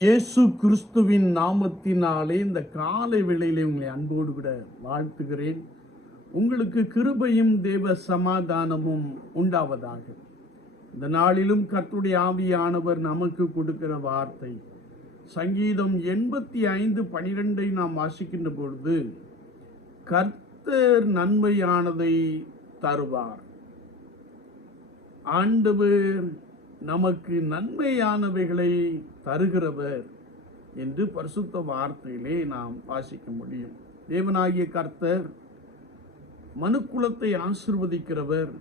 இயேசு கிறிஸ்துவின் நாமத்தினாலே இந்த காலை வேளையிலே உங்களை அன்போடு கூட வாழ்த்துகிறேன். உங்களுக்கு கிருபையும் தேவ சமாதானமும் உண்டாவதாக. இந்த நாளிலும் கர்த்தருடைய ஆவியானவர் நமக்கு கொடுக்கிற வார்த்தை சங்கீதம் 85:12 நாம் வாசிக்கின்ற பொழுது, கர்த்தர் நன்மையானதை தருவார். ஆண்டவர் நமக்கு நன்மையானவைகளை தருகிறவர் என்று பரிசுத்த வார்த்தையிலே நாம் வாசிக்க முடியும். தேவனாகிய கர்த்தர் மனுக்குலத்தை ஆசீர்வதிக்கிறவர்,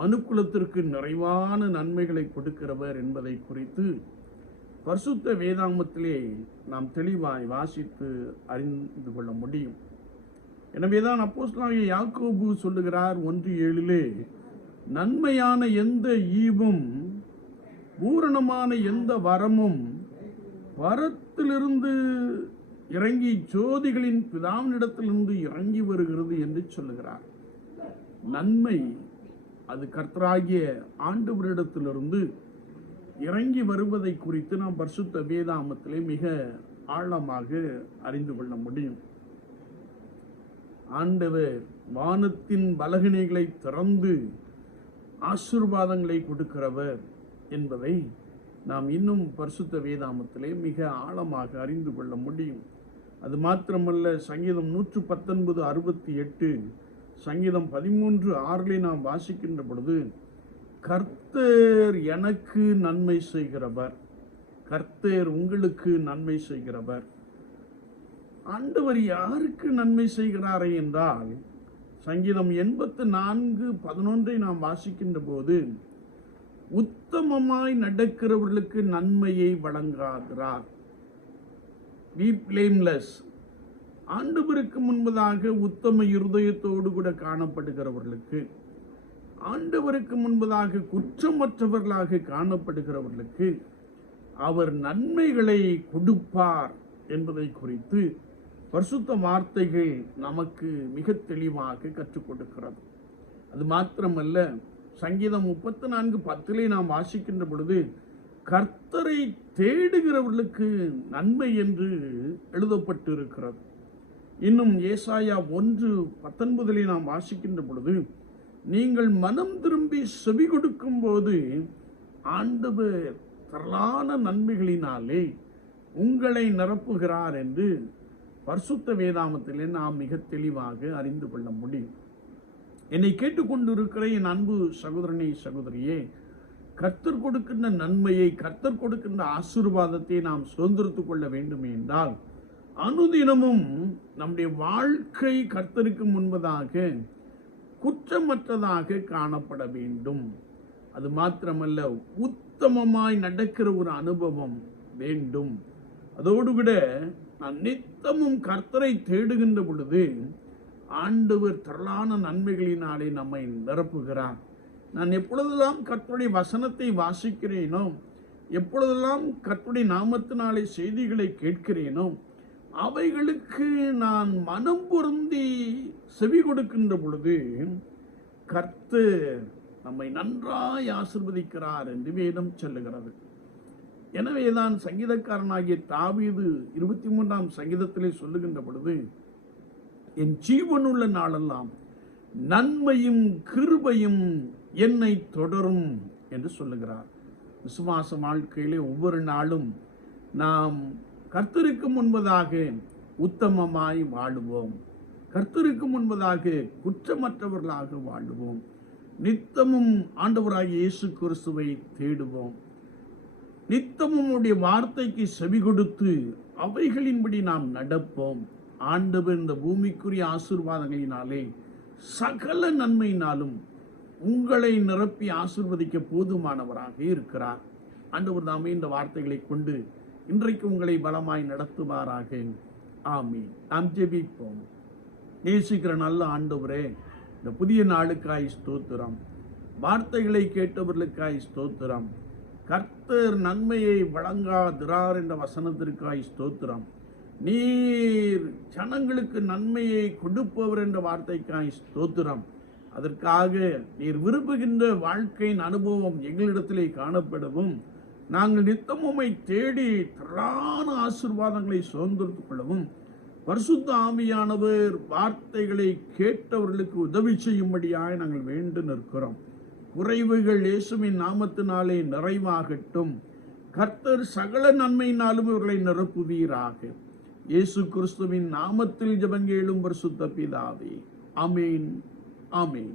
மனுக்குலத்திற்கு நிறைவான நன்மைகளை கொடுக்கிறவர் என்பதை குறித்து பரிசுத்த வேதாகமத்திலே நாம் தெளிவாய் வாசித்து அறிந்து கொள்ள முடியும். எனவேதான் அப்போஸ்தலனாகிய யாக்கோபு சொல்லுகிறார் 1:7, நன்மையான எந்த ஈவும் பூரணமான எந்த வரமும் வரத்திலிருந்து இறங்கி ஜோதிகளின் பிதாவினிடத்திலிருந்து இறங்கி வருகிறது என்று சொல்லுகிறார். நன்மை அது கர்த்தராகிய ஆண்டவரிடத்திலிருந்து இறங்கி வருவதை குறித்து நாம் பரிசுத்த வேதாகமத்திலே மிக ஆழமாக அறிந்து கொள்ள முடியும். ஆண்டவர் வானத்தின் பலகணிகளை திறந்து ஆசீர்வாதங்களை கொடுக்கிறவர் என்பதை நாம் இன்னும் பரிசுத்த வேதாகமத்திலே மிக ஆழமாக அறிந்து கொள்ள முடியும். அது மாத்திரமல்ல, சங்கீதம் 119:68, சங்கீதம் 13:6 நாம் வாசிக்கின்ற பொழுது, கர்த்தர் எனக்கு நன்மை செய்கிறவர், கர்த்தர் உங்களுக்கு நன்மை செய்கிறவர். ஆண்டவர் யாருக்கு நன்மை செய்கிறாரே என்றால், சங்கீதம் 84:11 நாம் வாசிக்கின்ற போது, உத்தமமாய் நடக்கிறவர்களுக்கு நன்மையை வழங்காகிறார். Be blameless. ஆண்டவருக்கு முன்பதாக உத்தம இருதயத்தோடு கூட காணப்படுகிறவர்களுக்கு, ஆண்டவருக்கு முன்பதாக குற்றமற்றவர்களாக காணப்படுகிறவர்களுக்கு அவர் நன்மைகளை கொடுப்பார் என்பதை குறித்து பரிசுத்த வார்த்தைகள் நமக்கு மிக தெளிவாக கற்றுக் கொடுக்கிறது. அது மாத்திரமல்ல, சங்கீதம் 34:10 நாம் வாசிக்கின்ற பொழுது, கர்த்தரை தேடுகிறவர்களுக்கு நன்மை என்று எழுதப்பட்டு இருக்கிறது. இன்னும் ஏசாயா 1:19 நாம் வாசிக்கின்ற பொழுது, நீங்கள் மனம் திரும்பி செவி கொடுக்கும் போது ஆண்டவர் திரளான நன்மைகளினாலே உங்களை நிரப்புகிறார் என்று பரிசுத்த வேதாகமத்திலே நாம் மிக தெளிவாக அறிந்து கொள்ள முடியும். என்னை கேட்டுக்கொண்டிருக்கிற என் அன்பு சகோதரனே, சகோதரியே, கர்த்தர் கொடுக்கின்ற நன்மையை, கர்த்தர் கொடுக்கின்ற ஆசீர்வாதத்தை நாம் சுதந்திரத்துக் கொள்ள வேண்டும் என்றால், அனுதினமும் நம்முடைய வாழ்க்கை கர்த்தருக்கு முன்பதாக குற்றமற்றதாக காணப்பட வேண்டும். அது மாத்திரமல்ல, உத்தமமாய் நடக்கிற ஒரு அனுபவம் வேண்டும். அதோடு கூட நான் நித்தமும் கர்த்தரை தேடுகின்ற பொழுது ஆண்டவர் திரளான நன்மைகளினாலே நம்மை நிரப்புகிறார். நான் எப்பொழுதெல்லாம் கர்த்தருடைய வசனத்தை வாசிக்கிறேனோ, எப்பொழுதெல்லாம் கர்த்தருடைய நாமத்தினாலே செய்திகளை கேட்கிறேனோ, அவைகளுக்கு நான் மனம் பொருந்தி செவி கொடுக்கின்ற பொழுது கர்த்தர் நம்மை நன்றாய் ஆசீர்வதிக்கிறார் என்று வேதம் சொல்லுகிறது. எனவேதான் சங்கீதக்காரனாகிய தாவீது 23ஆம் சங்கீதத்திலே சொல்லுகின்ற பொழுது, என் ஜீவனுள்ள நாளெல்லாம் நன்மையும் கிருபையும் என்னை தொடரும் என்று சொல்லுகிறார். விசுவாச வாழ்க்கையிலே ஒவ்வொரு நாளும் நாம் கர்த்தருக்கு முன்பதாக உத்தமமாய் வாழுவோம், கர்த்தருக்கு முன்பதாக குற்றமற்றவர்களாக வாழுவோம், நித்தமும் ஆண்டவராகிய இயேசு கிறிஸ்துவை தேடுவோம், நித்தமும் உடைய வார்த்தைக்கு செவி கொடுத்து அவைகளின்படி நாம் நடப்போம். ஆண்டவர் இந்த பூமிக்குரிய ஆசீர்வாதங்களினாலே சகல நன்மையினாலும் உங்களை நிரப்பி ஆசீர்வதிக்க போதுமானவராக இருக்கிறார். ஆண்டவர் தாமே இந்த வார்த்தைகளை கொண்டு இன்றைக்கு உங்களை பலமாய் நடத்துவாராக. ஆமீன். நாம் ஜெபிப்போம். நேசிக்கிற நல்ல ஆண்டவரே, இந்த புதிய நாளுக்காய் ஸ்தோத்திரம், வார்த்தைகளை கேட்டவர்களுக்காய் ஸ்தோத்திரம், கர்த்தர் நன்மையை வழங்காதிரார் என்ற வசனத்திற்காய் ஸ்தோத்திரம், நீர் ஜனங்களுக்கு நன்மையை கொடுப்பவர் என்ற வார்த்தைக்காய் ஸ்தோத்திரம். அதற்காக நீர் விரும்புகின்ற வாழ்க்கையின் அனுபவம் எங்களிடத்திலே காணப்படவும் நாங்கள் நித்தமுமை தேடி திரளான ஆசீர்வாதங்களை சுதந்திரத்துக் கொள்ளவும் பரிசுத்த ஆவியானவர் வார்த்தைகளை கேட்டவர்களுக்கு உதவி செய்யும்படியாய் நாங்கள் வேண்டு நிற்கிறோம். குறைவுகள் இயேசுவின் நாமத்தினாலே நிறைவாகட்டும். கர்த்தர் சகல நன்மையினாலும் இவர்களை நிரப்புவீராக. இயேசு கிறிஸ்துவின் நாமத்தில் ஜெபங்கேளும் பரிசுத்த பிதாவே. ஆமென், ஆமென்.